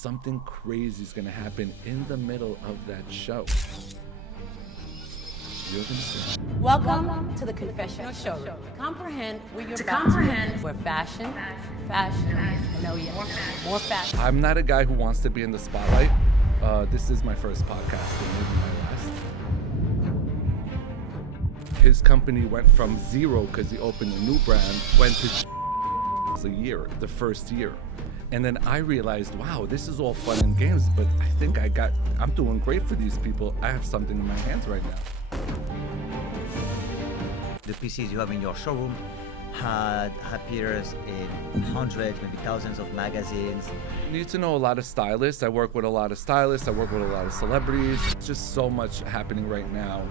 something crazy is gonna happen in the middle of that show. You're gonna see. Welcome to the Confessional Showroom. Comprehend where you're where fashion, and oh yeah, more fashion. I'm not a guy who wants to be in the spotlight. This is my first podcast and maybe my last. His company went from zero because he opened a new brand, went to a year, the first year. And then I realized, wow, this is all fun and games, but I think I'm doing great for these people. I have something in my hands right now. The pieces you have in your showroom had appears in hundreds, maybe thousands of magazines. You need to know a lot of stylists. I work with a lot of stylists. I work with a lot of celebrities. It's just so much happening right now.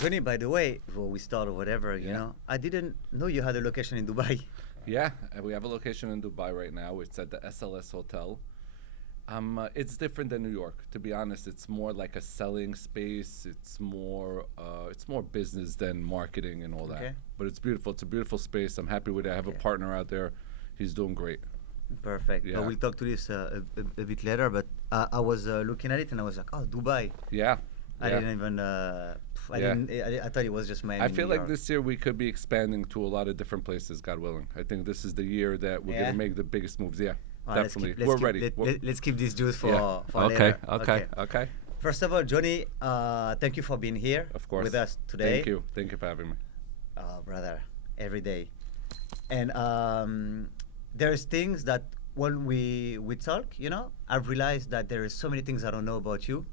Johnny, by the way, before we start or whatever, you know, I didn't know you had a location in Dubai. Yeah, we have a location in Dubai right now. It's at the SLS Hotel. It's different than New York, to be honest. It's more like a selling space. It's more business than marketing and all that. But it's beautiful. It's a beautiful space. I'm happy with it. I have a partner out there. He's doing great. Perfect. Yeah. We'll talk to this a bit later. But I was looking at it and I was like, oh, Dubai. Yeah. I didn't even. I thought it was just Miami. I feel like this year we could be expanding to a lot of different places, God willing. I think this is the year that we're gonna make the biggest moves. Yeah. Definitely. We're ready. Let's keep this juice for later. Okay. First of all, Johnny, thank you for being here with us today. Thank you for having me. Brother, every day. And there's things that when we talk, you know, I've realized that there is so many things I don't know about you.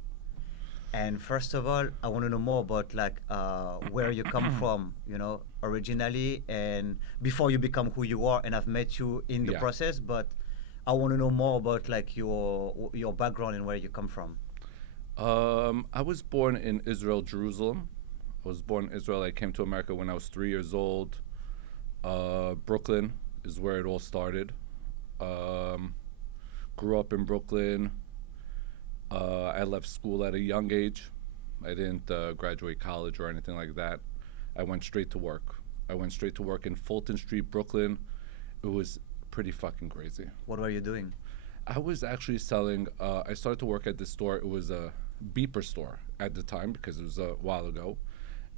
And first of all, I want to know more about like where you come from, you know, originally and before you become who you are. And I've met you in the process, but I want to know more about like your background and where you come from. I was born in Israel, Jerusalem. I was born in Israel. I came to America when I was 3 years old. Brooklyn is where it all started. Grew up in Brooklyn. I left school at a young age. I didn't graduate college or anything like that. I went straight to work. I went straight to work in Fulton Street, Brooklyn. It was pretty fucking crazy. What were you doing? I was actually selling, I started to work at this store. It was a beeper store at the time because it was a while ago.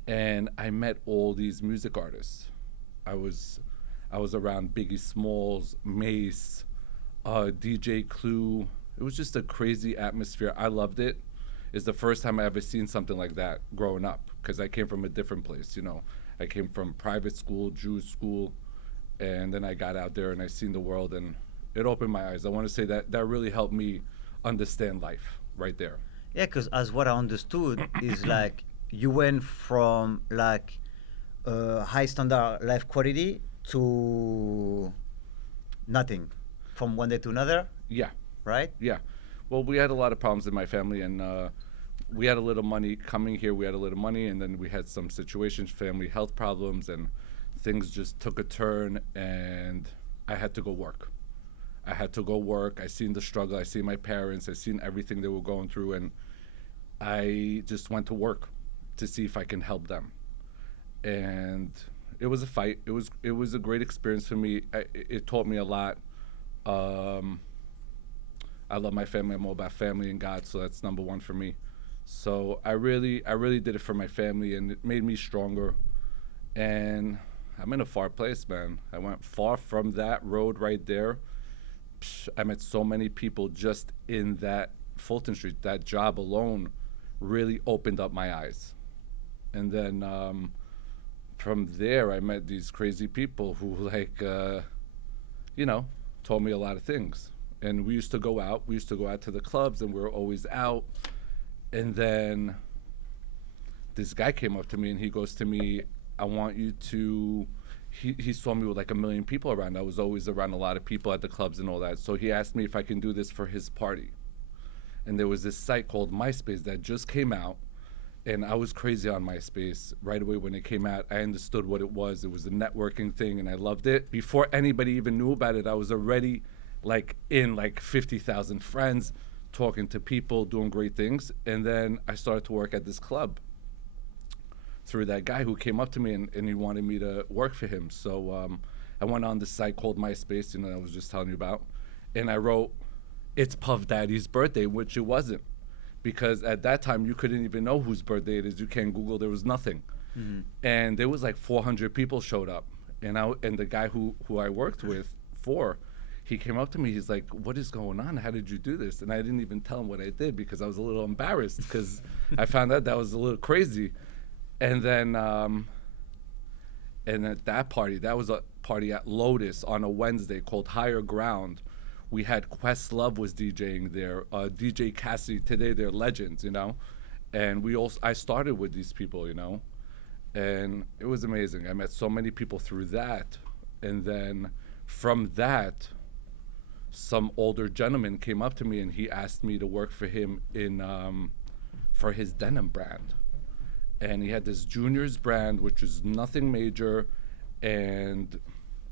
And I met all these music artists. I was around Biggie Smalls, Mace, DJ Clue. It was just a crazy atmosphere. I loved it. It's the first time I ever seen something like that growing up because I came from a different place, you know. I came from private school, Jewish school, and then I got out there and I seen the world and it opened my eyes. I want to say that really helped me understand life right there. Yeah, because as what I understood is like you went from like high standard life quality to nothing from one day to another. Yeah. Right? Yeah. Well, we had a lot of problems in my family, and we had a little money coming here. We had a little money, and then we had some situations, family health problems, and things just took a turn, and I had to go work. I seen the struggle. I seen my parents. I seen everything they were going through, and I just went to work to see if I can help them. And it was a fight. It was a great experience for me. It taught me a lot. I love my family. I'm all about family and God, so that's number one for me. So I really did it for my family, and it made me stronger. And I'm in a far place, man. I went far from that road right there. I met so many people just in that Fulton Street. That job alone really opened up my eyes. And then from there, I met these crazy people who, like, you know, told me a lot of things. And we used to go out. We used to go out to the clubs, and we were always out. And then this guy came up to me, and he goes to me, I want you to... He saw me with like 1 million people around. I was always around a lot of people at the clubs and all that. So he asked me if I can do this for his party. And there was this site called MySpace that just came out. And I was crazy on MySpace right away when it came out. I understood what it was. It was a networking thing, and I loved it. Before anybody even knew about it, I was already... like in like 50,000 friends, talking to people, doing great things. And then I started to work at this club. through that guy who came up to me and he wanted me to work for him. So I went on this site called MySpace, I was just telling you about, and I wrote, "It's Puff Daddy's birthday," which it wasn't, because at that time you couldn't even know whose birthday it is. You can't Google. There was nothing, and there was like 400 people showed up, and the guy who I worked with he came up to me. He's like, "What is going on? How did you do this?" And I didn't even tell him what I did because I was a little embarrassed because I found out that was a little crazy. And then, and at that party, that was a party at Lotus on a Wednesday called Higher Ground. We had Questlove was DJing there, DJ Cassidy. Today they're legends, And I started with these people, and it was amazing. I met so many people through that, and then from that, some older gentleman came up to me and he asked me to work for him for his denim brand. And he had this juniors brand, which is nothing major, and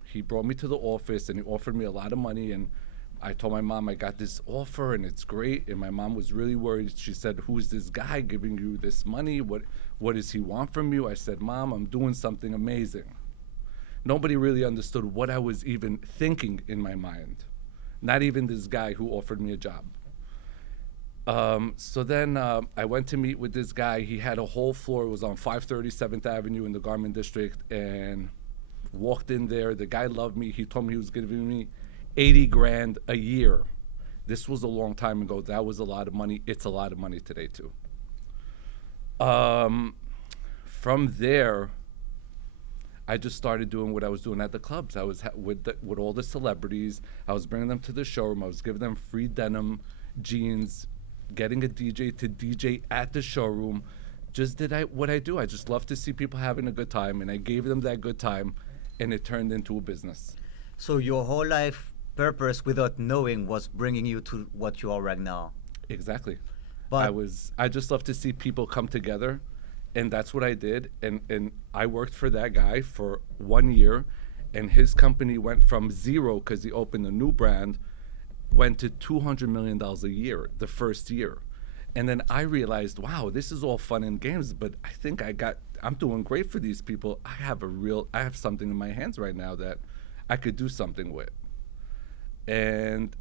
he brought me to the office and he offered me a lot of money. And I told my mom I got this offer and it's great. And my mom was really worried. She said, "Who's this guy giving you this money? What does he want from you?" I said, "Mom, I'm doing something amazing." Nobody really understood what I was even thinking in my mind. Not even this guy who offered me a job. So then I went to meet with this guy. He had a whole floor. It was on 537th Avenue in the Garment District, and walked in there. The guy loved me. He told me he was giving me 80 grand a year. This was a long time ago. That was a lot of money. It's a lot of money today too. From there, I just started doing what I was doing at the clubs. I was with all the celebrities. I was bringing them to the showroom. I was giving them free denim, jeans, getting a DJ to DJ at the showroom. Just did what I do. I just love to see people having a good time, and I gave them that good time, and it turned into a business. So your whole life purpose, without knowing, was bringing you to what you are right now. Exactly. But I just love to see people come together. And that's what I did, and I worked for that guy for 1 year, and his company went from zero, because he opened a new brand, went to $200 million a year the first year. And then I realized, wow, this is all fun and games, but I think I'm doing great for these people. I have something in my hands right now that I could do something with. And,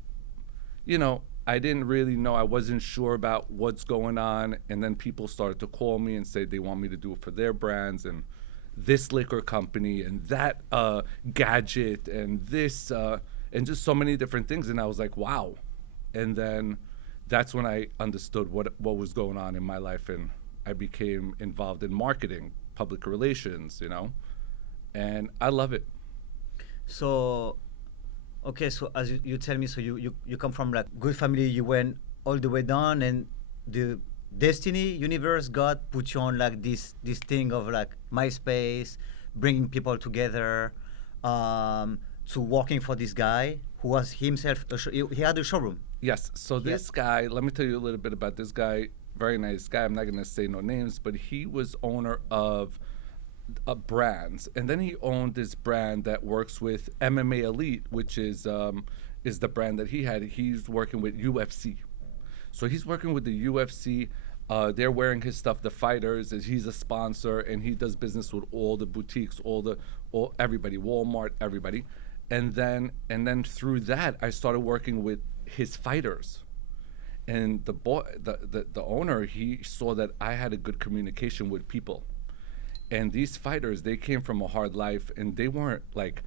I didn't really know. I wasn't sure about what's going on. And then people started to call me and say they want me to do it for their brands, and this liquor company and that gadget and this and just so many different things. And I was like, wow. And then that's when I understood what was going on in my life. And I became involved in marketing, public relations, and I love it. So, okay, so as you tell me, so you come from like good family, you went all the way down, and the destiny, universe, God put you on like this thing of like MySpace, bringing people together, to working for this guy who was himself, he had a showroom. Yes, so this guy, let me tell you a little bit about this guy, very nice guy, I'm not gonna say no names, but he was owner of brands, and then he owned this brand that works with MMA Elite, which is the brand that he had. He's working with UFC, so he's working with the UFC. They're wearing his stuff, the fighters, and he's a sponsor, and he does business with all the boutiques, all everybody, Walmart, everybody, and then through that I started working with his fighters. And the owner, he saw that I had a good communication with people. And these fighters, they came from a hard life, and they weren't like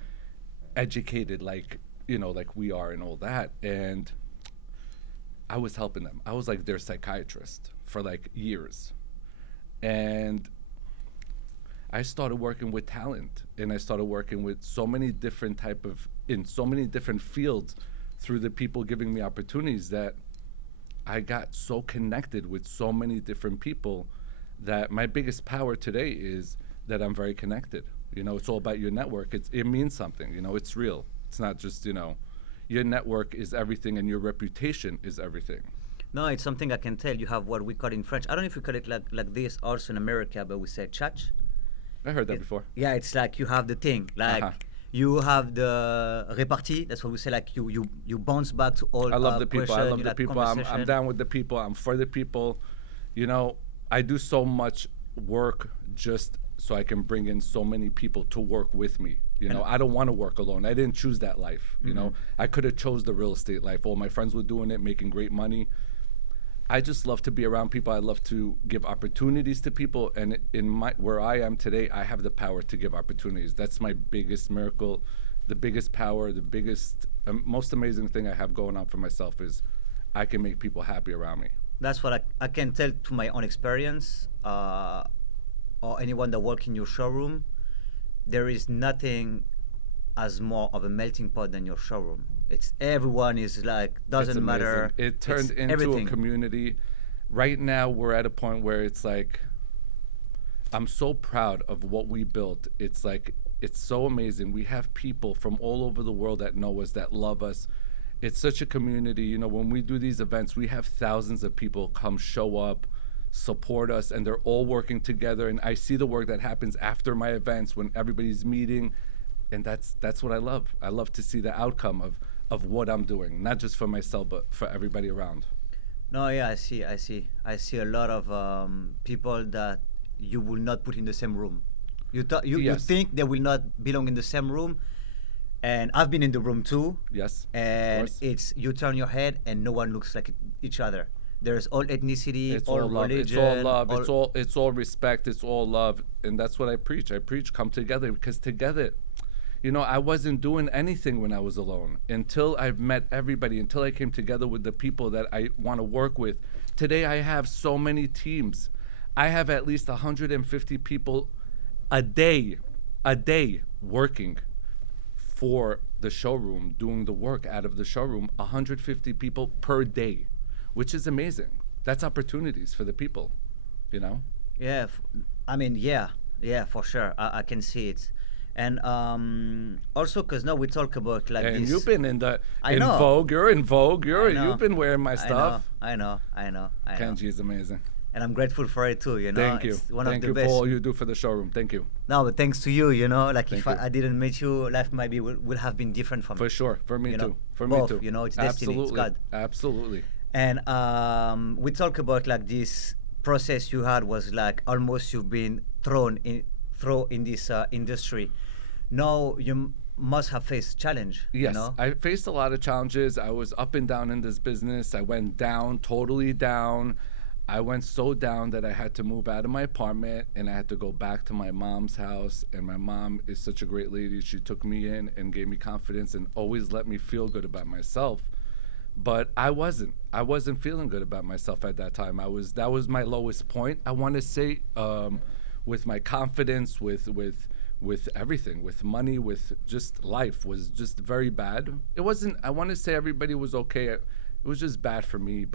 educated like we are and all that. And I was helping them. I was like their psychiatrist for like years. And I started working with talent, and I started working with so many different in so many different fields through the people giving me opportunities, that I got so connected with so many different people that my biggest power today is that I'm very connected. It's all about your network. It means something. It's real. It's not just, your network is everything, and your reputation is everything. No, it's something I can tell. You have what we call in French. I don't know if we call it like this also in America, but we say tchatch. I heard that before. Yeah, it's like you have the thing. Like you have the repartie. That's what we say. Like you bounce back to all. I love the people. I love the like people. I'm down with the people. I'm for the people. I do so much work just so I can bring in so many people to work with me. You know, I don't want to work alone. I didn't choose that life. You know, I could have chose the real estate life. All my friends were doing it, making great money. I just love to be around people. I love to give opportunities to people. And in where I am today, I have the power to give opportunities. That's my biggest miracle, the biggest power, the biggest, most amazing thing I have going on for myself is I can make people happy around me. That's what I can tell to my own experience, or anyone that work in your showroom. There is nothing as more of a melting pot than your showroom. It's everyone is like, doesn't matter. It turned into everything. A community. Right now, we're at a point where it's like, I'm so proud of what we built. It's like, it's so amazing. We have people from all over the world that know us, that love us. It's such a community. You know, when we do these events, we have thousands of people come show up, support us, and they're all working together. And I see the work that happens after my events when everybody's meeting. And that's what I love. I love to see the outcome of what I'm doing, not just for myself, but for everybody around. No, yeah, I see a lot of people that you will not put in the same room. You Yes. think they will not belong in the same room, and I've been in the room too. Yes. And course. it's, you turn your head and no one looks like each other. There's all ethnicity, It's all all love. religion, It's all love. It's all respect. It's all love, and that's what I preach. I preach come together, because together, you know, I wasn't doing anything when I was alone until I've met everybody, until I came together with the people that I want to work with. Today, I have so many teams. I have at least 150 people a day working for the showroom, doing the work out of the showroom. 150 people per day, which is amazing. That's opportunities for the people, you know? Yeah, I mean, yeah, for sure. I can see it. And also, because now we talk about like And this. you've been in I know. Vogue. You're in Vogue. I know. You've been wearing my stuff. I know. Kenji is amazing. And I'm grateful for it too, you know. Thank you. It's one Thank of the you best. for all you do for the showroom. Thank you. No, but thanks to you, you know, like Thank if you. I didn't meet you, life maybe would have been different for me. For sure. For me You know, too. For both, me too. you know, it's destiny, it's Absolutely. God. Absolutely. And we talk about like this process you had was like almost you've been thrown in this industry. Now you must have faced challenge. Yes, You know? I faced a lot of challenges. I was up and down in this business. I went down, totally down. I went so down that I had to move out of my apartment and I had to go back to my mom's house. And my mom is such a great lady. She took me in and gave me confidence and always let me feel good about myself. But I wasn't feeling good about myself at that time. That was my lowest point. I want to say, with my confidence, with everything, with money, with just life was just very bad. It wasn't, I want to say everybody was okay. It was just bad for me.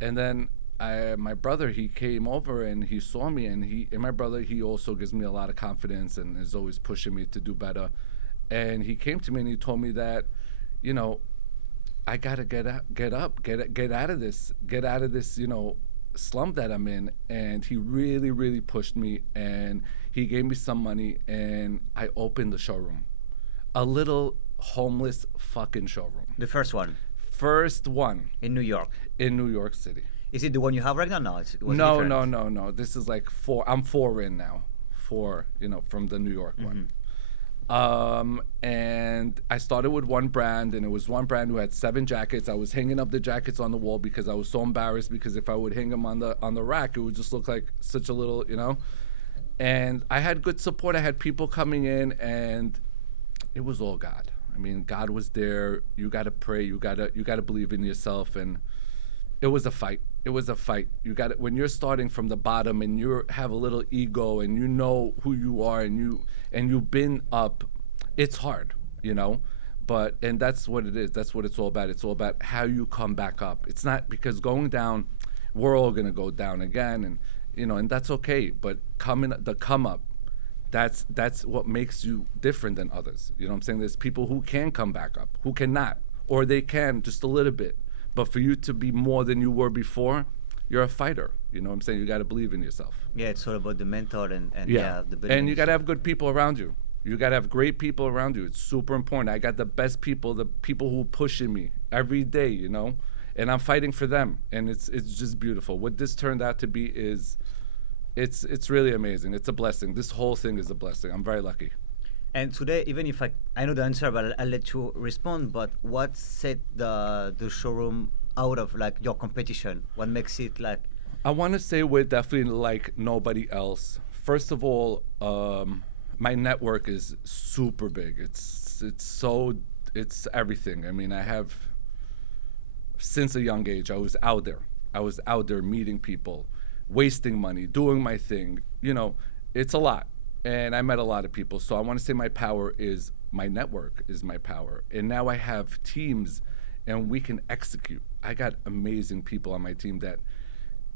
And then my brother, he came over and he saw me, and my brother, he also gives me a lot of confidence and is always pushing me to do better. And he came to me and he told me that, you know, I gotta get out of this, you know, slump that I'm in. And he really, really pushed me, and he gave me some money, and I opened the showroom, a little homeless fucking showroom. The first one First one in New York. in New York City. Is it the one you have right now? No, it was No, different. no. This is like I'm four in now, you know, from the New York one. And I started with one brand, and it was one brand who had 7 jackets. I was hanging up the jackets on the wall because I was so embarrassed, because if I would hang them on the rack, it would just look like such a little, you know. And I had good support. I had people coming in, and it was all God. I mean, God was there. You got to pray. You got to believe in yourself. And it was a fight. You got it when you're starting from the bottom and you have a little ego and you know who you are and you've been up. It's hard, you know, and that's what it is. That's what it's all about. It's all about how you come back up. It's not because going down, we're all gonna go down again, and you know, and that's okay. But come up, that's what makes you different than others. You know what I'm saying? There's people who can come back up, who cannot, or they can just a little bit. But for you to be more than you were before, you're a fighter. You know what I'm saying? You got to believe in yourself. Yeah, it's all about the mentor and the belief. And you got to have good people around you. You got to have great people around you. It's super important. I got the best people, the people who pushing me every day, you know, and I'm fighting for them. And it's just beautiful. What this turned out to be is it's really amazing. It's a blessing. This whole thing is a blessing. I'm very lucky. And today, even if I know the answer, but I'll let you respond. But what set the showroom out of like your competition? What makes it like? I want to say we're definitely like nobody else. First of all, my network is super big. It's everything. I mean, I have since a young age. I was out there. I was out there meeting people, wasting money, doing my thing. You know, it's a lot. And I met a lot of people. So I want to say my power is my network is my power. And now I have teams and we can execute. I got amazing people on my team that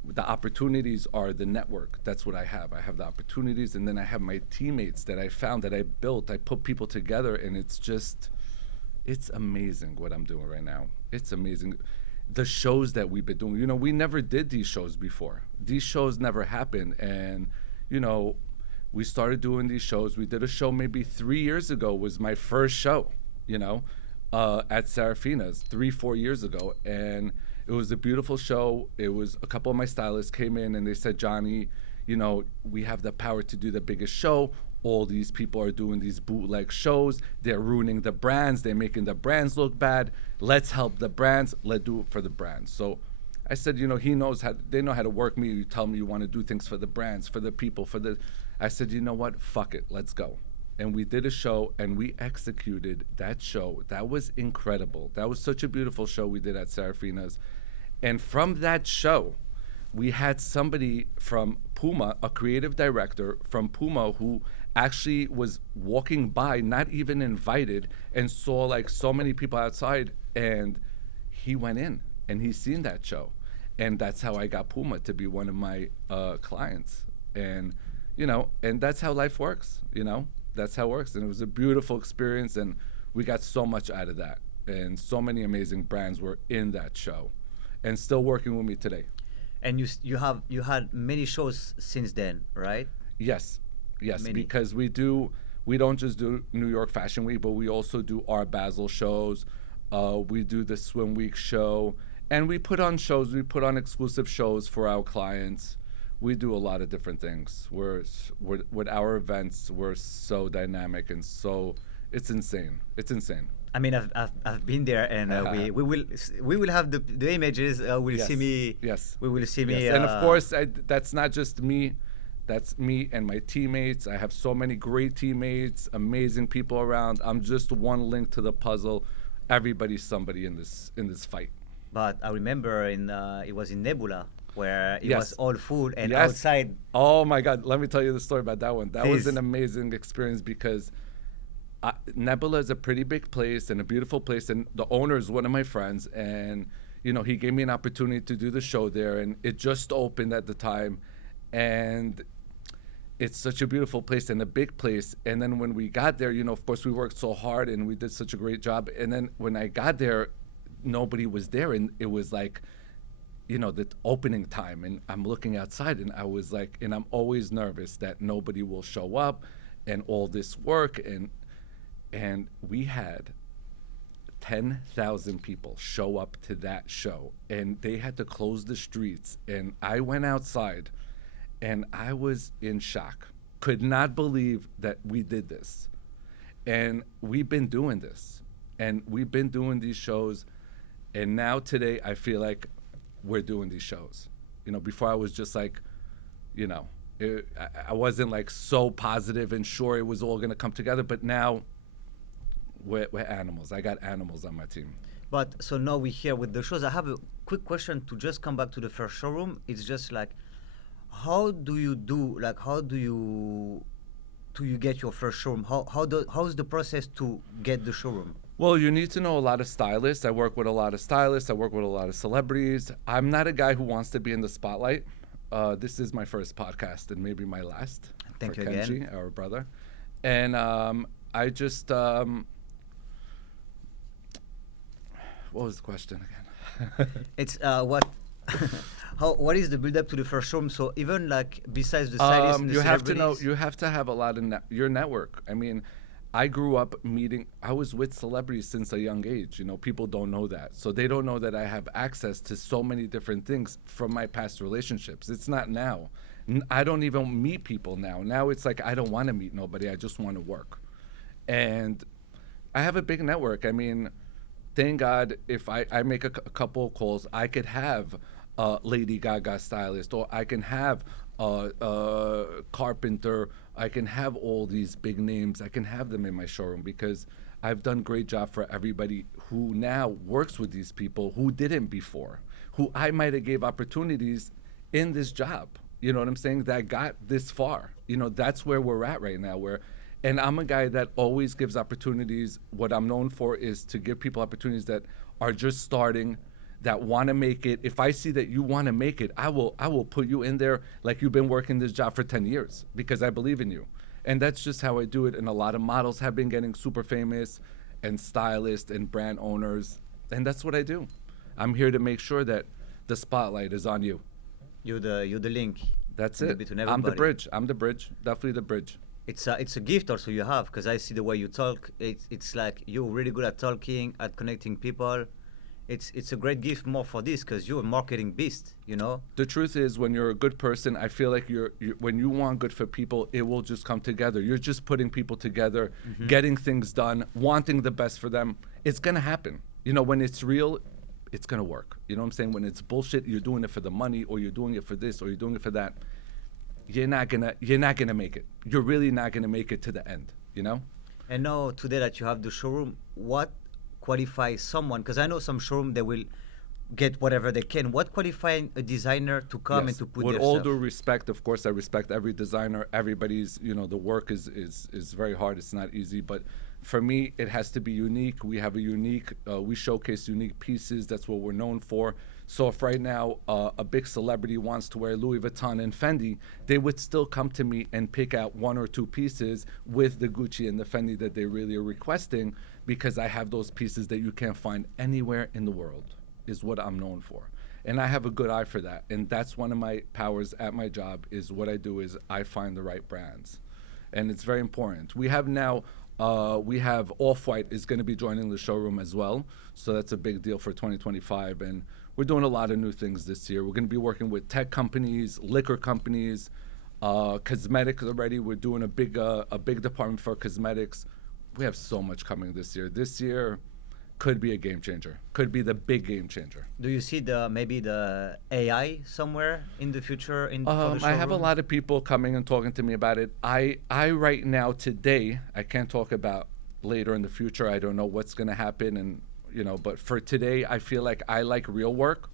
the opportunities are the network. That's what I have. I have the opportunities, and then I have my teammates that I found, that I built. I put people together, and it's amazing what I'm doing right now. It's amazing. The shows that we've been doing, you know, we never did these shows before. These shows never happened, and, you know, we started doing these shows. We did a show maybe 3 years ago, was my first show, you know, at Serafina's 3-4 years ago, and it was a beautiful show. It was a couple of my stylists came in and they said, Johnny, you know, we have the power to do the biggest show. All these people are doing these bootleg shows. They're ruining the brands. They're making the brands look bad. Let's help the brands. Let's do it for the brands. So I said, you know, they know how to work me. You tell me you want to do things for the brands, for the people, I said, you know what? Fuck it. Let's go. And we did a show and we executed that show. That was incredible. That was such a beautiful show we did at Serafina's. And from that show, we had somebody from Puma, a creative director from Puma, who actually was walking by, not even invited, and saw like so many people outside. And he went in and he seen that show. And that's how I got Puma to be one of my clients. And, you know, and that's how life works, you know. That's how it works. And it was a beautiful experience, and we got so much out of that. And so many amazing brands were in that show and still working with me today. And you had many shows since then, right? Yes, Many. because we don't just do New York Fashion Week, but we also do Art Basel shows. We do the Swim Week show, and we put on shows. We put on exclusive shows for our clients. We do a lot of different things. We're with our events, we're so dynamic and so it's insane. It's insane. I mean, I've been there, and we will have the images. Will Yes. see me. Yes. We will see me. Yes. And of course, that's not just me. That's me and my teammates. I have so many great teammates, amazing people around. I'm just one link to the puzzle. Everybody's somebody in this fight. But I remember it was in Nebula, where it Yes. was all food and Yes. outside. Oh my God! Let me tell you the story about that one. That was Please. an amazing experience because Nebula is a pretty big place and a beautiful place, and the owner is one of my friends, and you know he gave me an opportunity to do the show there, and it just opened at the time, and it's such a beautiful place and a big place. And then when we got there, you know, of course we worked so hard and we did such a great job. And then when I got there, nobody was there, and it was like, you know, the opening time, and I'm looking outside, and I was like, and I'm always nervous that nobody will show up and all this work, and we had 10,000 people show up to that show, and they had to close the streets, and I went outside and I was in shock, could not believe that we did this. And we've been doing this, and we've been doing these shows, and now today I feel like we're doing these shows. You know, before I was just like, you know, I wasn't like so positive and sure it was all gonna come together, but now we're animals. I got animals on my team. But so now we're here with the shows. I have a quick question to just come back to the first showroom. It's just like, how do you get your first showroom? How's the process to get the showroom? Well, you need to know a lot of stylists. I work with a lot of stylists. I work with a lot of celebrities. I'm not a guy who wants to be in the spotlight. This is my first podcast and maybe my last. Thank for you Kenji, again. our brother. And I just, what was the question again? It's what is the build up to the first showroom? So even like besides the stylists and the you have to know, celebrities- you have to have a lot of your network. I mean, I grew up I was with celebrities since a young age. You know, people don't know that. So they don't know that I have access to so many different things from my past relationships. It's not now. I don't even meet people now. Now it's like I don't want to meet nobody. I just want to work. And I have a big network. I mean, thank God if I make a couple of calls, I could have a Lady Gaga stylist, or I can have a carpenter. I can have all these big names. I can have them in my showroom because I've done great job for everybody who now works with these people who didn't before, who I might have gave opportunities in this job. You know what I'm saying? That got this far. You know, that's where we're at right now. And I'm a guy that always gives opportunities. What I'm known for is to give people opportunities that are just starting, that want to make it. If I see that you want to make it, I will put you in there like you've been working this job for 10 years because I believe in you. And that's just how I do it. And a lot of models have been getting super famous, and stylists and brand owners. And that's what I do. I'm here to make sure that the spotlight is on you. You're the link. That's in it. between I'm the everybody. bridge. Definitely the bridge. It's a gift also you have, because I see the way you talk. It's like you're really good at talking, at connecting people. It's a great gift more for this because you're a marketing beast, you know. The truth is, when you're a good person, I feel like you're when you want good for people, it will just come together. You're just putting people together, getting things done, wanting the best for them. It's gonna happen. You know, when it's real, it's gonna work. You know what I'm saying? When it's bullshit, you're doing it for the money, or you're doing it for this, or you're doing it for that. You're not gonna make it. You're really not gonna make it to the end. You know. And now today that you have the showroom, what qualifies someone? Because I know some showroom they will get whatever they can. What qualifies a designer to come and to put with their all stuff? due respect, of course, I respect every designer. Everybody's, you know, the work is very hard. It's not easy, but for me, it has to be unique. We have a unique, we showcase unique pieces. That's what we're known for. So if right now a big celebrity wants to wear Louis Vuitton and Fendi, they would still come to me and pick out one or two pieces with the Gucci and the Fendi that they really are requesting, because I have those pieces that you can't find anywhere in the world, is what I'm known for. And I have a good eye for that. And that's one of my powers at my job, is what I do is I find the right brands. And it's very important. We have now, we have Off-White is going to be joining the showroom as well. So that's a big deal for 2025. And we're doing a lot of new things this year. We're going to be working with tech companies, liquor companies, cosmetics already. We're doing a big department for cosmetics. We have so much coming this year. This year could be a game changer. Could be the big game changer. Do you see maybe the AI somewhere in the future for the I have a showroom? lot of people coming and talking to me about it. I right now today, I can't talk about later in the future. I don't know what's going to happen, and you know. But for today, I feel like I like real work.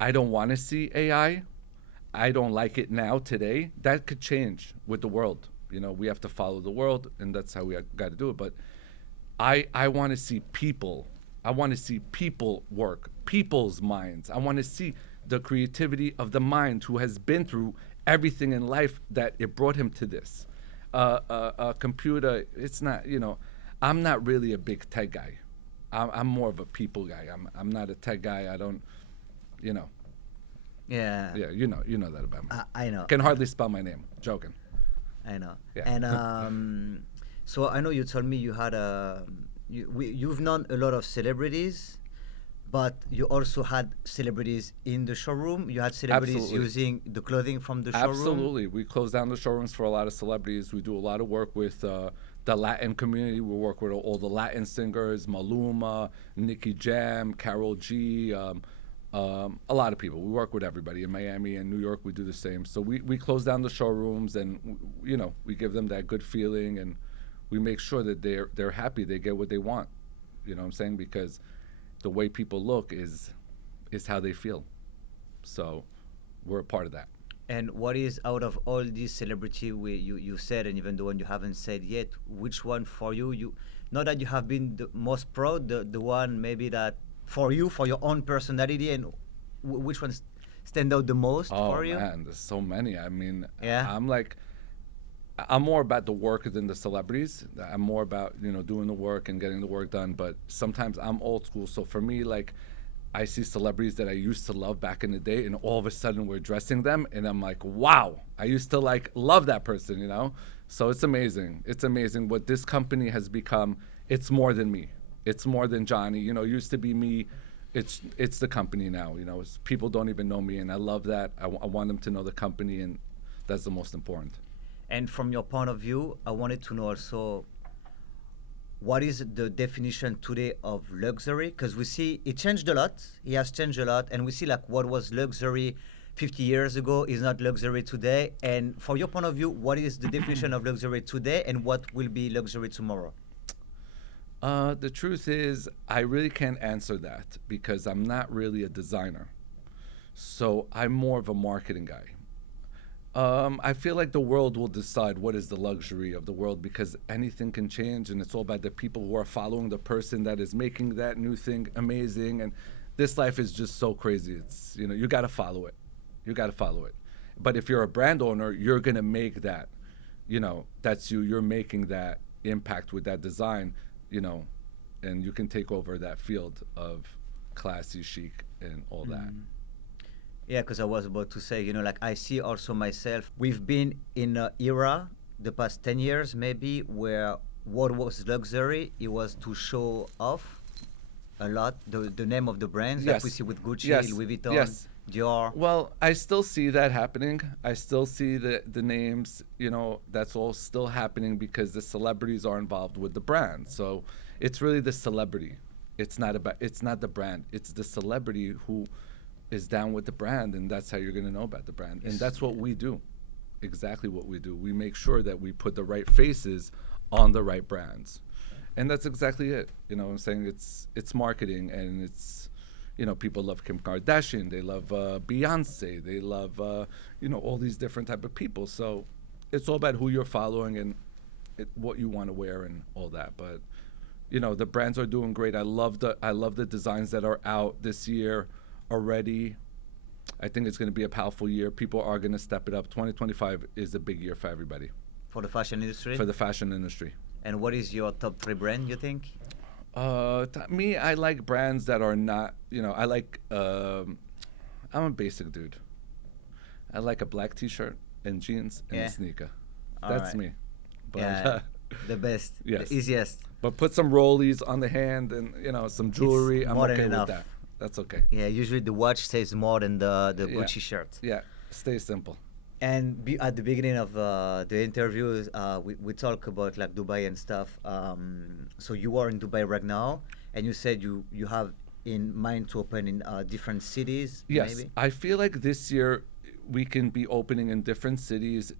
I don't want to see AI. I don't like it now today. That could change with the world. You know, we have to follow the world, and that's how we got to do it. But I want to see people. I want to see people work, people's minds. I want to see the creativity of the mind who has been through everything in life that it brought him to this. A computer, it's not, you know, I'm not really a big tech guy. I'm more of a people guy. I'm not a tech guy. I don't, you know. Yeah. Yeah, you know that about me. I know. Can hardly spell my name. Joking. I know. Yeah. And so I know you told me you had you've known a lot of celebrities, but you also had celebrities in the showroom. You had celebrities Absolutely. using the clothing from the showroom. Absolutely. We close down the showrooms for a lot of celebrities. We do a lot of work with the Latin community. We work with all the Latin singers, Maluma, Nicky Jam, Karol G, a lot of people. We work with everybody. In Miami and New York, we do the same. So we close down the showrooms, and you know, we give them that good feeling, and we make sure that they're happy, they get what they want. You know what I'm saying? Because the way people look is how they feel. So we're a part of that. And what is, out of all these celebrity you said, and even the one you haven't said yet, which one for you not that you have been the most proud, the one maybe that for you, for your own personality, and which ones stand out the most for you? Oh man, there's so many. I mean, Yeah. I'm more about the work than the celebrities. I'm more about, you know, doing the work and getting the work done. But sometimes I'm old school. So for me, like, I see celebrities that I used to love back in the day, and all of a sudden we're dressing them, and I'm like, wow, I used to like love that person, you know? So it's amazing. It's amazing what this company has become. It's more than me. It's more than Johnny. You know, it used to be me. It's the company now, you know. People don't even know me, and I love that. I want them to know the company, and That's the most important. And from your point of view, I wanted to know also, what is the definition today of luxury? Because we see it changed a lot. It has changed a lot, and we see like what was luxury 50 years ago is not luxury today. And from your point of view, what is the definition of luxury today, and what will be luxury tomorrow? The truth is, I really can't answer that because I'm not really a designer. So I'm more of a marketing guy. I feel like the world will decide what is the luxury of the world because anything can change, and it's all about the people who are following the person that is making that new thing amazing. And this life is just so crazy. It's, you know, you got to follow it. You got to follow it. But if you're a brand owner, you're going to make that, you know, that's you. You're making that impact with that design, you know, and you can take over that field of classy, chic, and all that. Yeah, because I was about to say, you know, like I see also myself, we've been in an era, the past 10 years maybe, where what was luxury, it was to show off a lot, the name of the brands that we see with Gucci, Louis Vuitton, Dior. Well, I still see that happening. I still see the names, you know, that's all still happening because the celebrities are involved with the brand. So it's really the celebrity. It's not the brand. It's the celebrity who is down with the brand, and that's how you're going to know about the brand. And that's what we do. Exactly what we do. We make sure that we put the right faces on the right brands. And that's exactly it. You know what I'm saying? It's marketing, and it's, you know, people love Kim Kardashian, they love Beyonce, they love, you know, all these different type of people. So it's all about who you're following and what you want to wear and all that. But, you know, the brands are doing great. I love the designs that are out this year already. I think it's going to be a powerful year. People are going to step it up. 2025 is a big year for everybody. For the fashion industry? For the fashion industry. And what is your top 3 brand, you think? Me, I like brands that are not, you know, I like, I'm a basic dude. I like a black t-shirt and jeans and a sneaker. That's me. But, the best, yes. The easiest. But put some rollies on the hand and, you know, some jewelry. I'm okay with that. That's okay. Yeah, usually the watch says more than the Gucci shirt. Yeah, stay simple. And at the beginning of the interview, we talk about like Dubai and stuff. So you are in Dubai right now, and you said you have in mind to open in different cities. Yes, maybe? I feel like this year we can be opening in different cities,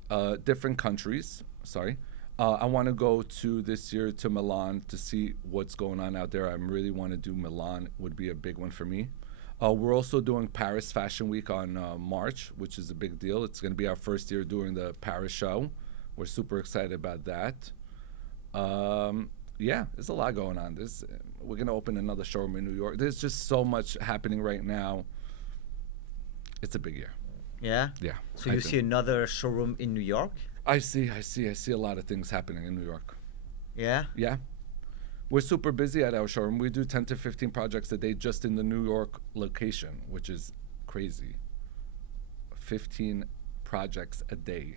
different countries. Sorry. I want to go this year to Milan to see what's going on out there. I really want to do Milan, would be a big one for me. We're also doing Paris Fashion Week on March, which is a big deal. It's going to be our first year doing the Paris show. We're super excited about that. Yeah, there's a lot going on. We're going to open another showroom in New York. There's just so much happening right now. It's a big year. Yeah? Yeah. So you see another showroom in New York? I see a lot of things happening in New York. Yeah? Yeah. We're super busy at our showroom. We do 10 to 15 projects a day just in the New York location, which is crazy. 15 projects a day.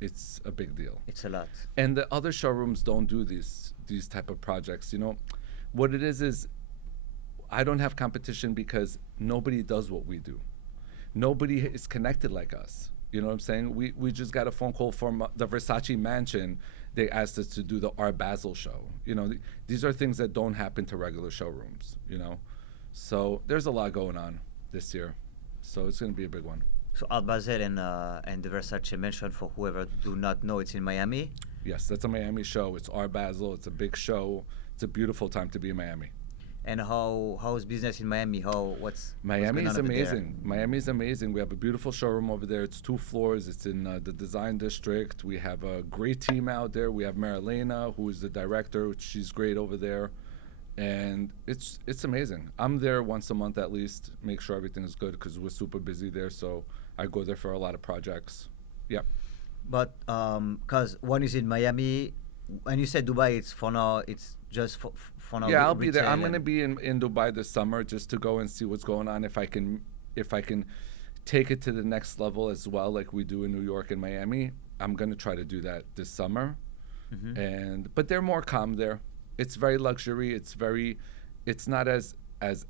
It's a big deal. It's a lot. And the other showrooms don't do these type of projects. You know, what it is I don't have competition because nobody does what we do. Nobody is connected like us. You know what I'm saying? We just got a phone call from the Versace mansion. They asked us to do the Art Basel show. You know, these are things that don't happen to regular showrooms, you know? So there's a lot going on this year. So it's going to be a big one. So Art Basel and the Versace mansion, for whoever do not know, it's in Miami? Yes, that's a Miami show. It's Art Basel. It's a big show. It's a beautiful time to be in Miami. And how's business in Miami? Miami is amazing. Miami is amazing. We have a beautiful showroom over there. It's 2 floors. It's in the design district. We have a great team out there. We have Marilena, who is the director. She's great over there, and it's amazing. I'm there once a month at least, make sure everything is good because we're super busy there. So I go there for a lot of projects. Yeah. But because one is in Miami, and you said Dubai. It's for now. It's just for now. Yeah, I'll be there. I'm going to be in Dubai this summer just to go and see what's going on. If I can take it to the next level as well, like we do in New York and Miami, I'm going to try to do that this summer. Mm-hmm. But they're more calm there. It's very luxury. It's not as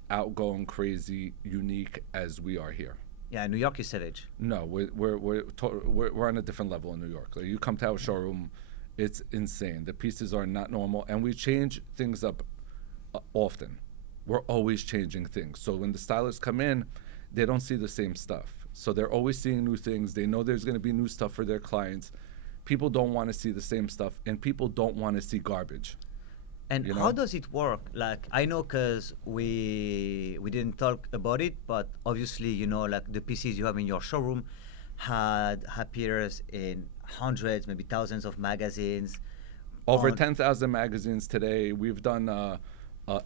outgoing, crazy, unique as we are here. Yeah, New York is savage. No, we're on a different level in New York. Like, you come to our showroom, it's insane. The pieces are not normal, and we change things up often. We're always changing things. So when the stylists come in, they don't see the same stuff. So they're always seeing new things. They know there's going to be new stuff for their clients. People don't want to see the same stuff, and people don't want to see garbage. And You how know? does it work? Like, I know because we didn't talk about it, but obviously, you know, like the pieces you have in your showroom had appears in hundreds, maybe thousands of magazines. Over on- 10,000 magazines today. We've done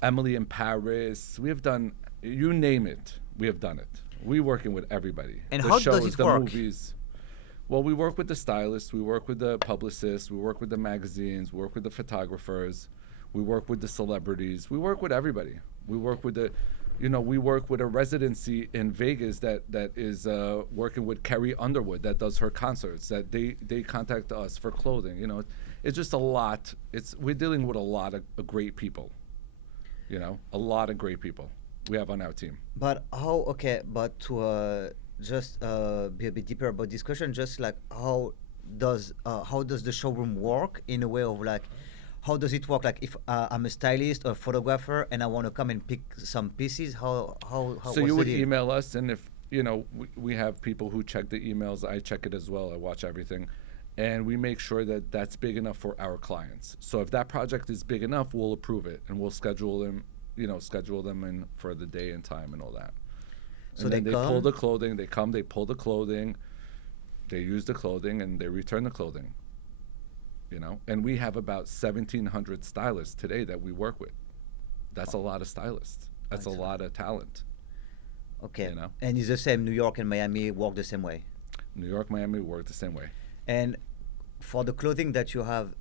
Emily in Paris. We've done, you name it, we have done it. We're working with everybody. And The how does shows, it the work? movies. Well, we work with the stylists, we work with the publicists, we work with the magazines, we work with the photographers, we work with the celebrities, we work with everybody. We work with we work with a residency in Vegas that is working with Carrie Underwood that does her concerts, that they contact us for clothing. You know, it's just a lot. We're dealing with a lot of great people. You know, a lot of great people we have on our team. But but to just be a bit deeper about this question, just like how does the showroom work in a way of like, how does it work? Like if I'm a stylist or photographer and I want to come and pick some pieces, how So what's you the would deal? email us, and if we have people who check the emails. I check it as well. I watch everything, and we make sure that that's big enough for our clients. So if that project is big enough, we'll approve it, and we'll schedule them in for the day and time and all that. So And then they they pull come? the clothing. They come. They pull the clothing. They use the clothing, and they return the clothing. You know, and we have about 1,700 stylists today that we work with. That's a lot of stylists. That's a lot of talent. Okay. You know? And it's the same. New York and Miami work the same way. New York, Miami work the same way. And for the clothing that you have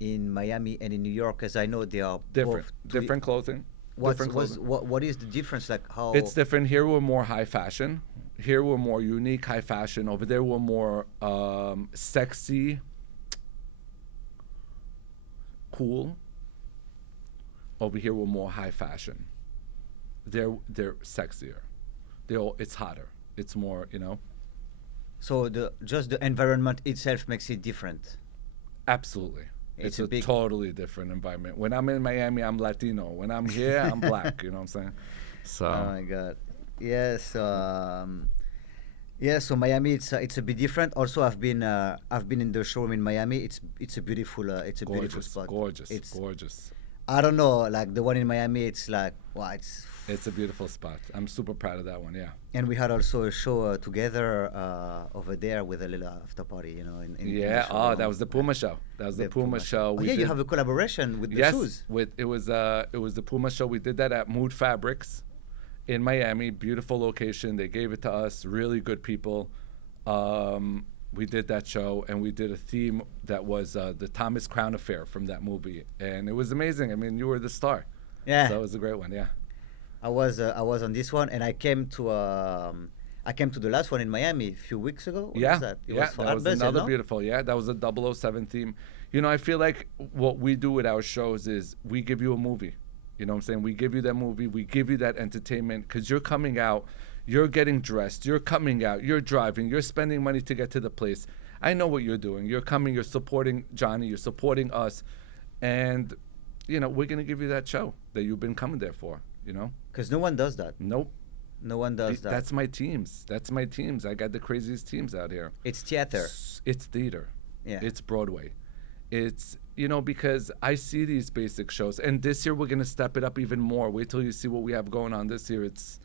in Miami and in New York, as I know they are Different, both different clothing. Different clothing. What is the difference? Like how It's different. Here we're more high fashion. Here we're more unique high fashion. Over there we're more sexy, cool. Over here we're more high fashion. They're sexier. It's hotter. It's more, you know. So just the environment itself makes it different. Absolutely. It's It's a a big- totally different environment. When I'm in Miami, I'm Latino. When I'm here, I'm black. You know what I'm saying? So. Oh my God. Yes. Yeah. So Miami, it's a bit different. Also, I've been in the showroom in Miami. It's a beautiful beautiful Gorgeous, spot. gorgeous, It's gorgeous. I don't know, like the one in Miami. It's like wow. It's a beautiful spot. I'm super proud of that one. Yeah. And we had also a show together over there with a little after party, you know. In the Yeah. Oh, showroom. that was the Puma show. That was the Puma show. Oh, yeah, you have a collaboration with the yes, shoes. it was the Puma show. We did that at Mood Fabrics in Miami. Beautiful location. They gave it to us. Really good people. We did that show, and we did a theme that was the Thomas Crown Affair from that movie, and it was amazing. I mean, you were the star. Yeah. So it was a great one. Yeah. I was on this one, and I came to the last one in Miami a few weeks ago. What Yeah, was that? It yeah, was for that was Art Basel, another no? beautiful. Yeah, that was a 007 theme. You know, I feel like what we do with our shows is we give you a movie. You know what I'm saying? We give you that movie. We give you that entertainment because you're coming out, you're getting dressed, you're coming out, you're driving, you're spending money to get to the place. I know what you're doing. You're coming, you're supporting Johnny, you're supporting us, and you know we're gonna give you that show that you've been coming there for. You know? Because no one does that. Nope. No one does that. That's my teams. That's my teams. I got the craziest teams out here. It's theater. It's theater. Yeah. It's Broadway. It's, you know, because I see these basic shows. And this year we're going to step it up even more. Wait till you see what we have going on this year. It's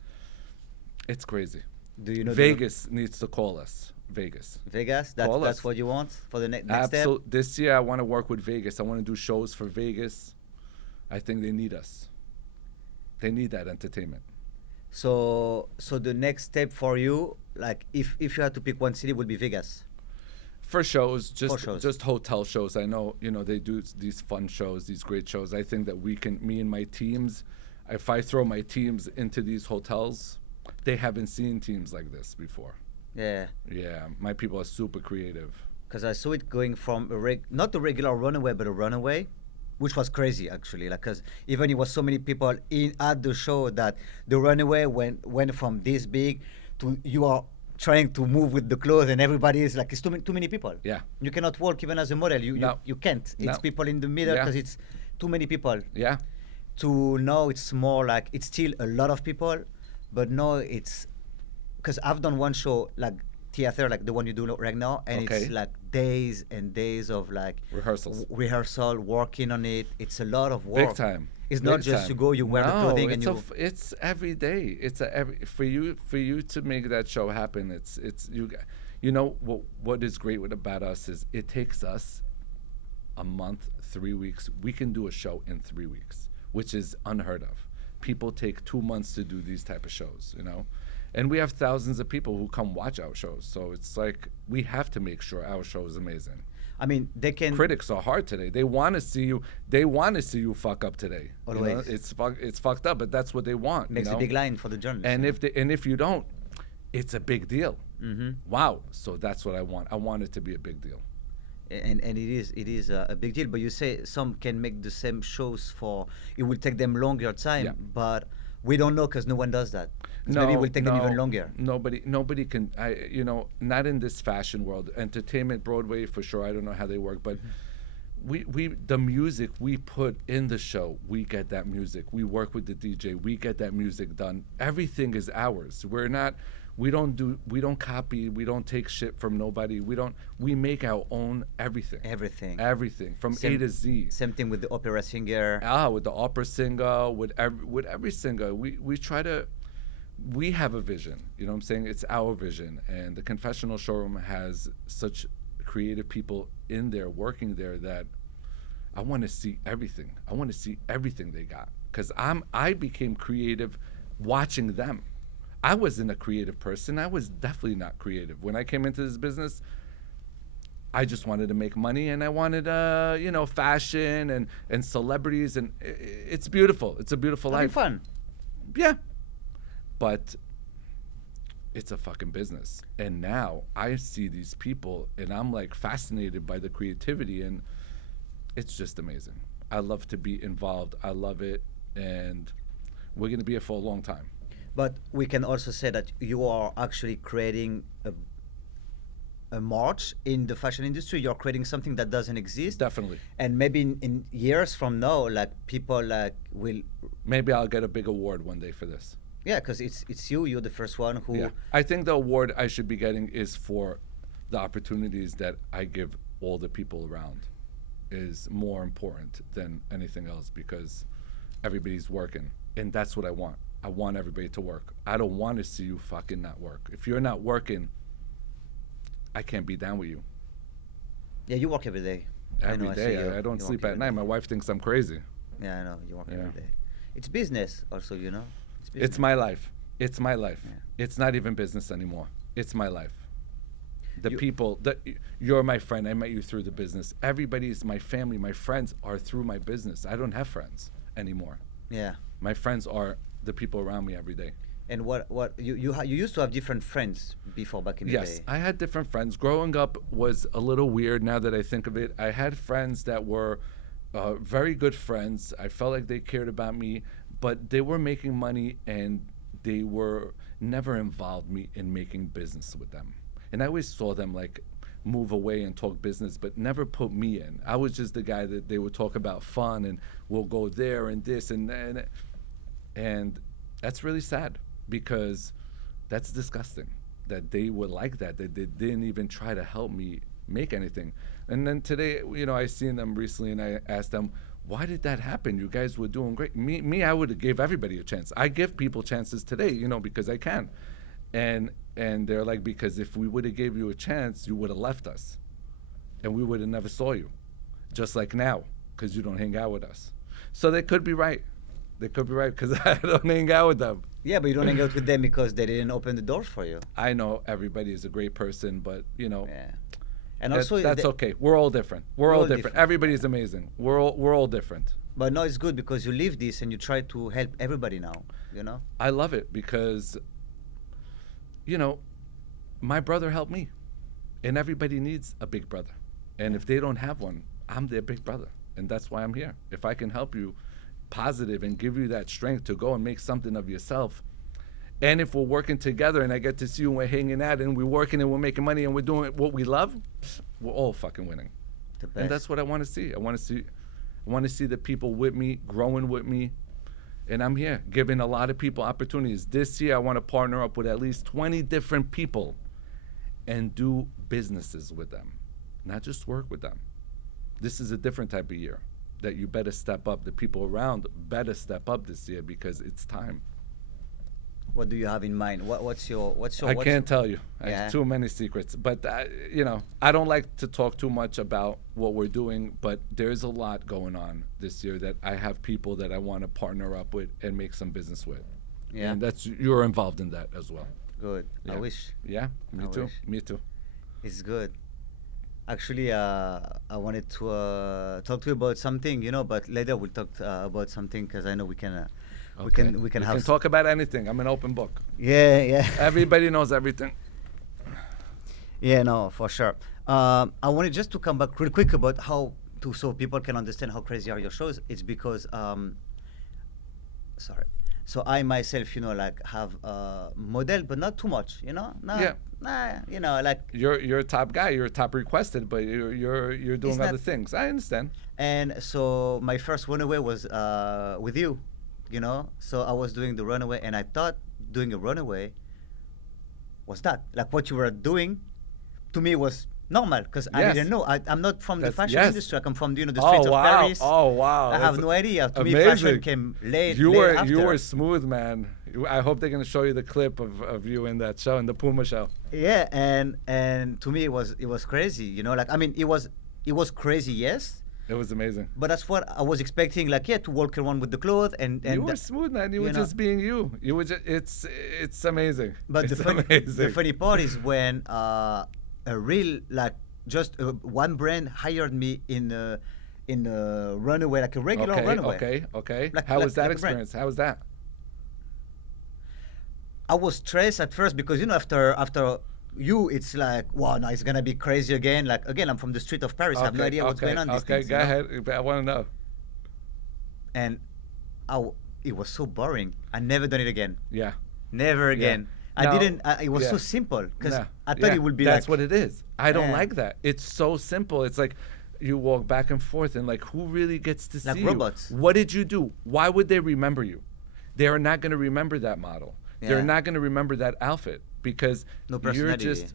crazy. Do you know Vegas needs to call us. Vegas. Vegas? Call That's us. what you want for the next step? Absolutely. This year I want to work with Vegas. I want to do shows for Vegas. I think they need us. They need that entertainment. So the next step for you, like if you had to pick one city, would be Vegas. For shows, For shows. just hotel shows. I know, you know, they do these fun shows, these great shows. I think that me and my teams, if I throw my teams into these hotels, they haven't seen teams like this before. Yeah. Yeah, my people are super creative. Because I saw it going from not a regular runaway, but a runaway, which was crazy actually. Like, cause even it was so many people at the show that the runaway went from this big to you are trying to move with the clothes and everybody is like, it's too many people. Yeah. You cannot walk even as a model. No. You can't. It's No. people in the middle Yeah. because it's too many people. Yeah. To now it's more like it's still a lot of people, but no, it's because I've done one show like theater, like the one you do right now, and Okay. it's like days and days of like rehearsal, working on it. It's a lot of work. Big time. It's Big not just time. you go, you wear the No, clothing, and it's you. it's every day. It's for you to make that show happen. It's you know what is great about us is it takes us a month, 3 weeks. We can do a show in 3 weeks, which is unheard of. People take 2 months to do these type of shows, you know, and we have thousands of people who come watch our shows. So it's like we have to make sure our show is amazing. I mean, they can. Critics are hard today. They want to see you. They want to see you fuck up today. You know? Always. It's fucked up, but that's what they want. Makes you know? a big line for the journalist. And if you don't, it's a big deal. Mm-hmm. Wow. So that's what I want. I want it to be a big deal. And it is a big deal. But you say some can make the same shows for it will take them longer time, Yeah. but we don't know because no one does that. 'Cause maybe it will take them even longer. Nobody can. Not in this fashion world. Entertainment, Broadway, for sure. I don't know how they work, but the music we put in the show, we get that music. We work with the DJ. We get that music done. Everything is ours. We don't copy. We don't take shit from nobody. We make our own everything. Everything from A to Z. Same thing with the opera singer. With the opera singer, with every singer, we try to. We have a vision. You know what I'm saying? It's our vision, and the Confessional Showroom has such creative people in there working there that I want to see everything. I want to see everything they got because I became creative watching them. I wasn't a creative person. I was definitely not creative. When I came into this business, I just wanted to make money and I wanted, fashion and celebrities. And it's beautiful. It's a beautiful life. Fun. Yeah. But it's a fucking business. And now I see these people and I'm like fascinated by the creativity and it's just amazing. I love to be involved. I love it. And we're going to be here for a long time. But we can also say that you are actually creating a march in the fashion industry. You're creating something that doesn't exist. Definitely. And maybe in years from now, like people like will. Maybe I'll get a big award one day for this. Yeah, because it's you. You're the first one who. Yeah. I think the award I should be getting is for the opportunities that I give all the people around is more important than anything else because everybody's working. And that's what I want. I want everybody to work. I don't want to see you fucking not work. If you're not working, I can't be down with you. Yeah, you work every day. Every day. I don't sleep at night. My wife thinks I'm crazy. Yeah, I know. You work every day. It's business also, you know. It's my life. It's my life. Yeah. It's not even business anymore. It's my life. You're my friend. I met you through the business. Everybody is my family. My friends are through my business. I don't have friends anymore. Yeah. My friends are the people around me every day. And what you used to have different friends before back in the day. Yes, I had different friends. Growing up was a little weird now that I think of it. I had friends that were very good friends. I felt like they cared about me, but they were making money and they were never involved me in making business with them. And I always saw them like move away and talk business, but never put me in. I was just the guy that they would talk about fun and we'll go there and this and that. And that's really sad because that's disgusting that they were like that they didn't even try to help me make anything. And then today, I seen them recently and I asked them, why did that happen? You guys were doing great. Me, I would have gave everybody a chance. I give people chances today, because I can. And they're like, because if we would have gave you a chance, you would have left us and we would have never saw you, just like now, because you don't hang out with us. So they could be right. They could be right because I don't hang out with them. Yeah, but you don't hang out with them because they didn't open the doors for you. I know everybody is a great person, but Yeah. And also that's okay. We're all different. We're all different. Everybody's amazing. We're all different. But no, it's good because you live this and you try to help everybody now. I love it because, my brother helped me, and everybody needs a big brother. And if they don't have one, I'm their big brother, and that's why I'm here. If I can help you positive and give you that strength to go and make something of yourself And if we're working together and I get to see you and we're hanging out and we're working and we're making money and we're doing what we love, we're all fucking winning. The best. And that's what I want to see. I want to see the people with me, growing with me. And I'm here giving a lot of people opportunities. This year, I want to partner up with at least 20 different people and do businesses with them, not just work with them. This is a different type of year that you better step up. The people around better step up this year because it's time. What do you have in mind? What's your I can't tell you. I Yeah. have too many secrets. But, I don't like to talk too much about what we're doing, but there's a lot going on this year that I have people that I want to partner up with and make some business with. Yeah. And you're involved in that as well. Good. I Yeah. wish. Yeah, me I too. wish. Me too. It's good. Actually, I wanted to talk to you about something, but later we'll talk about something because I know we can Okay. we can You have can talk about anything. I'm an open book. Yeah. Everybody knows everything. Yeah, no, for sure. I wanted just to come back real quick about so people can understand how crazy are your shows. It's because, sorry. So I myself, have model, but not too much, Not, Yeah. like. You're a top guy. You're top requested, but you're doing It's other not- things. I understand. And so my first runaway was with you, So I was doing the runaway, and I thought doing a runaway was that. Like what you were doing, to me was normal because I Yes. didn't know. I'm not from the That's- fashion yes. industry. I come from the streets of Paris. Oh wow! I have That's no idea. To me, amazing. fashion came late. You late were after. smooth, man. I hope they're gonna show you the clip of you in that show, in the Puma show. Yeah, and to me it was crazy. Like it was crazy, yes. It was amazing. But that's what I was expecting. Like to walk around with the clothes and You were smooth, man. You were just being you. You were just. It's amazing. But it's the amazing. funny part is when a real one brand hired me in a runaway, like a regular runaway. Okay. Like- How like- was that like a brand. experience? How was that? I was stressed at first because after you, it's like, wow, now it's gonna be crazy again. Like again, I'm from the street of Paris. I have no idea what's going on. These Okay, things, go ahead. I want to know. And it was so boring. I never done it again. Yeah. Never again. No, I didn't. It was yeah. so simple because No. I thought Yeah, it would be that's like. what it is. I don't Yeah. like that. It's so simple. It's like you walk back and forth and like who really gets to Like see robots. you? What did you do? Why would they remember you? They are not going to remember that model. They're Yeah. not going to remember that outfit because No you're personality. just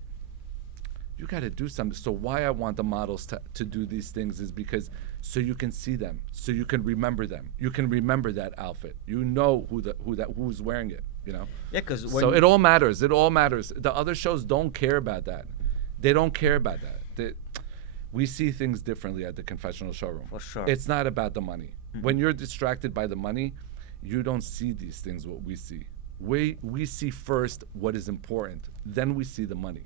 you got to do something. So why I want the models to do these things is because so you can see them, so you can remember them. You can remember that outfit. You know who's wearing it. Yeah, because So it all matters. It all matters. The other shows don't care about that. They don't care about that. We see things differently at the Confessional Showroom. For sure. It's not about the money. When you're distracted by the money, you don't see these things what we see. We see first what is important. Then we see the money.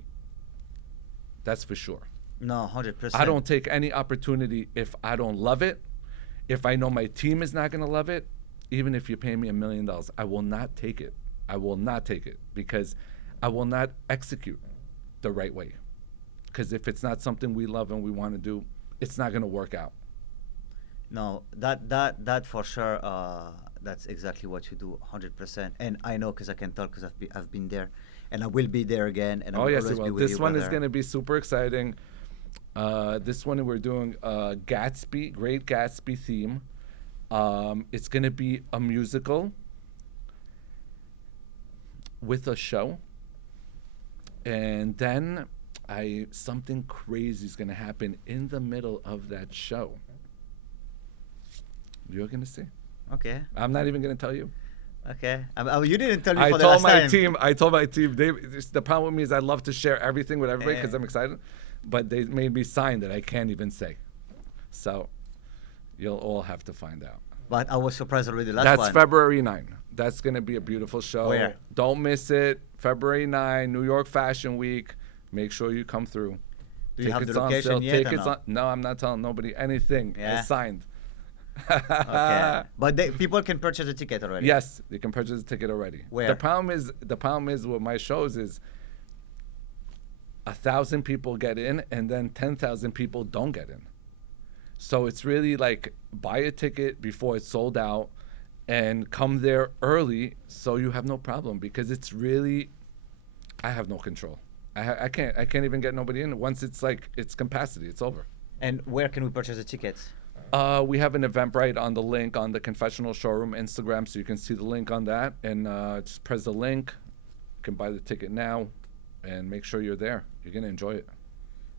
That's for sure. No, 100%. I don't take any opportunity if I don't love it. If I know my team is not going to love it, even if you pay me $1 million, I will not take it. I will not take it because I will not execute the right way. Because if it's not something we love and we want to do, it's not going to work out. No, that for sure. That's exactly what you do, 100%. And I know because I can tell because I've been there, and I will be there again. And I will Yes, always it be will. with This you, one is brother. going to be super exciting. This one we're doing Gatsby, Great Gatsby theme. It's going to be a musical with a show. And then something crazy is going to happen in the middle of that show. You're going to see. Okay. I'm not even going to tell you. Okay. You didn't tell me I for the told last my time. team. I told my team. The problem with me is I love to share everything with everybody because Yeah. I'm excited, but they made me sign that I can't even say. So you'll all have to find out. But I was surprised already last That's one. February 9. That's gonna be a beautiful show. Where? Don't miss it. February 9, New York Fashion Week. Make sure you come through. Do you have the Tickets on location sale. yet or Tickets no? on. No, I'm not telling nobody anything. Yeah. I signed. Okay. But people can purchase a ticket already. Yes, you can purchase a ticket already. Where? The problem is with my shows is 1,000 people get in and then 10,000 people don't get in. So it's really like buy a ticket before it's sold out and come there early so you have no problem, because it's really, I have no control. I can't even get nobody in. Once it's like, it's capacity, it's over. And where can we purchase the tickets? We have an Eventbrite on the link on the Confessional Showroom Instagram, so you can see the link on that, and just press the link. You can buy the ticket now, and make sure you're there. You're gonna enjoy it.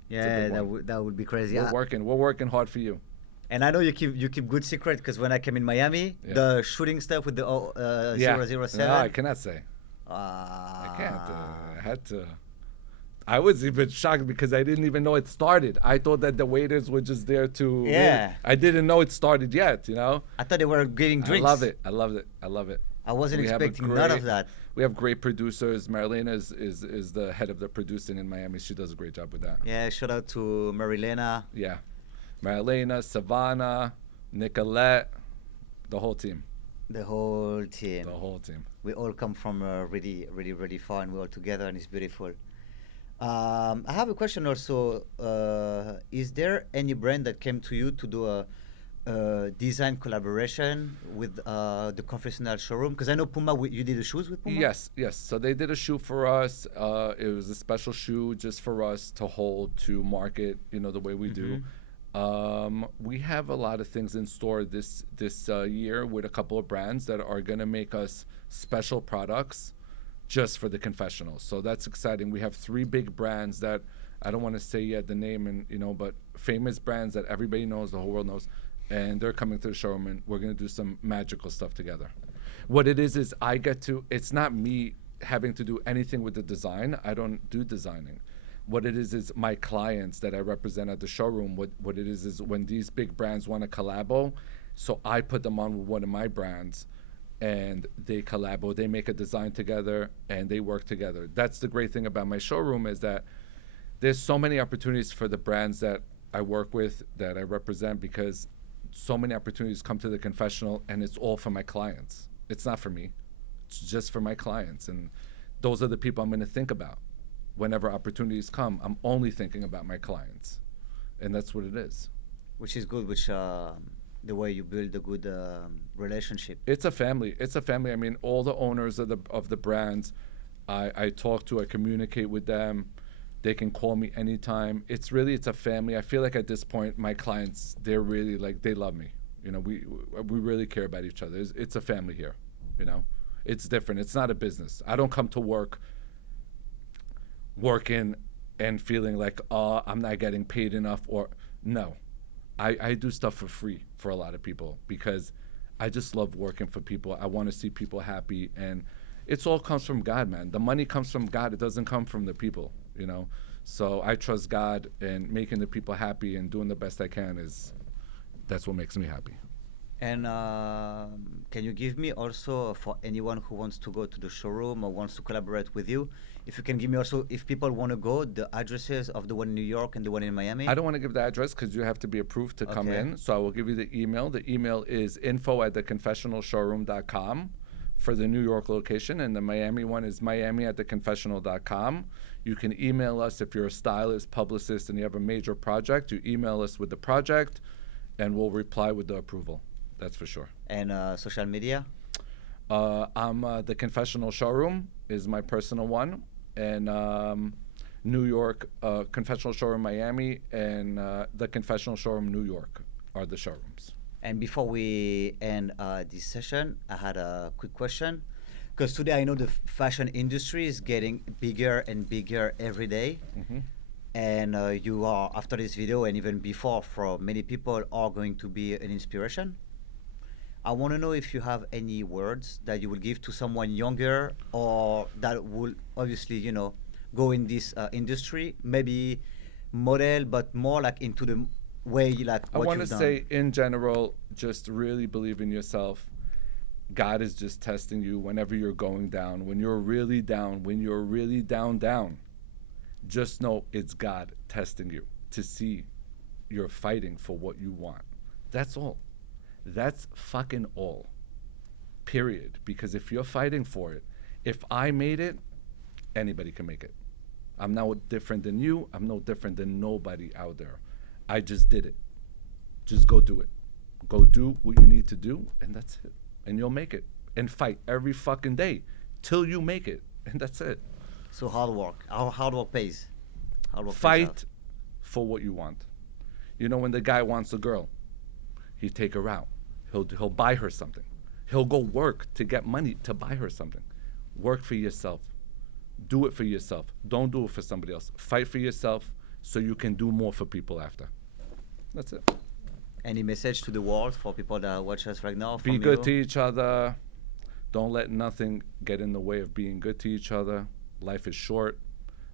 Yeah, that would be crazy. We're working hard for you. And I know you keep good secret, because when I came in Miami, the shooting stuff with the 007. No, I cannot say. I can't. I had to. I was even shocked because I didn't even know it started. I thought that the waiters were just there to. Yeah. I didn't know it started yet. You know. I thought they were giving drinks. I love it. I wasn't expecting none of that. We have great producers. Marilena is the head of the producing in Miami. She does a great job with that. Yeah, shout out to Marilena. Yeah. Marilena, Savannah, Nicolette, the whole team. The whole team. The whole team. We all come from really, really, really far, and we're all together, and it's beautiful. I have a question also. Is there any brand that came to you to do a design collaboration with the Confessional Showroom? Because I know Puma, you did the shoes with Puma? Yes. So they did a shoe for us. It was a special shoe just for us to hold, to market, the way we do. We have a lot of things in store this year with a couple of brands that are going to make us special products just for the confessional. So that's exciting. We have 3 big brands that I don't want to say yet the name, and but famous brands that everybody knows, the whole world knows, and they're coming to the showroom, and we're going to do some magical stuff together. What it is it's not me having to do anything with the design. I don't do designing. What it is my clients that I represent at the showroom. What it is when these big brands want to collabo, so I put them on with one of my brands, and they collabo, they make a design together, and they work together. That's the great thing about my showroom, is that there's so many opportunities for the brands that I work with, that I represent, because so many opportunities come to the confessional, and it's all for my clients. It's not for me. It's just for my clients, and those are the people I'm going to think about. Whenever opportunities come, I'm only thinking about my clients, and that's what it is. Which is good, the way you build a good relationship. It's a family. I mean, all the owners of the brands, I talk to, I communicate with them. They can call me anytime. It's a family. I feel like at this point, my clients, they're really they love me. We really care about each other. It's a family here. It's different. It's not a business. I don't come to working and feeling like, I'm not getting paid enough, or no. I do stuff for free for a lot of people, because I just love working for people. I want to see people happy, and it's all comes from God, man. The money comes from God. It doesn't come from the people, So I trust God, and making the people happy and doing the best I can that's what makes me happy. And can you give me also, for anyone who wants to go to the showroom or wants to collaborate with you, if you can give me also, if people want to go, the addresses of the one in New York and the one in Miami? I don't want to give the address because you have to be approved to come in. So I will give you the email. The email is info@theconfessionalshowroom.com for the New York location, and the Miami one is miami@theconfessional.com. You can email us if you're a stylist, publicist, and you have a major project. You email us with the project, and we'll reply with the approval. That's for sure. And social media? I'm the Confessional Showroom is my personal one, and New York Confessional Showroom Miami, and the Confessional Showroom New York are the showrooms. And before we end this session, I had a quick question, because today I know the fashion industry is getting bigger and bigger every day. Mm-hmm. And you are, after this video and even before, for many people, are going to be an inspiration. I want to know if you have any words that you will give to someone younger, or that will obviously, go in this industry, maybe model, but more like into the way you like what you've done. I want to say, in general, just really believe in yourself. God is just testing you whenever you're going down. When you're really down, down, just know it's God testing you to see you're fighting for what you want. That's all. That's fucking all. Period. Because if you're fighting for it, if I made it, anybody can make it. I'm no different than you. I'm no different than nobody out there. I just did it. Just go do it. Go do what you need to do, and that's it. and you'll make it. And fight every fucking day till you make it. And that's it. So hard work. Our hard work pays. Hard work pays Fight out. for what you want. You know, when the guy wants a girl, he'd take her out. He'll buy her something. He'll go work to get money to buy her something. Work for yourself. Do it for yourself. Don't do it for somebody else. Fight for yourself so you can do more for people after. That's it. Any message to the world for people that watch us right now? Be from good you? to each other. Don't let nothing get in the way of being good to each other. Life is short.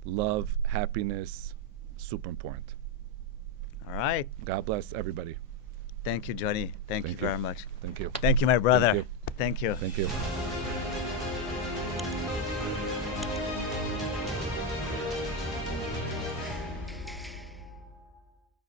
Love, happiness, super important. All right. God bless everybody. Thank you, Johnny. Thank you very much. Thank you. Thank you, my brother. you. Thank you. Thank you.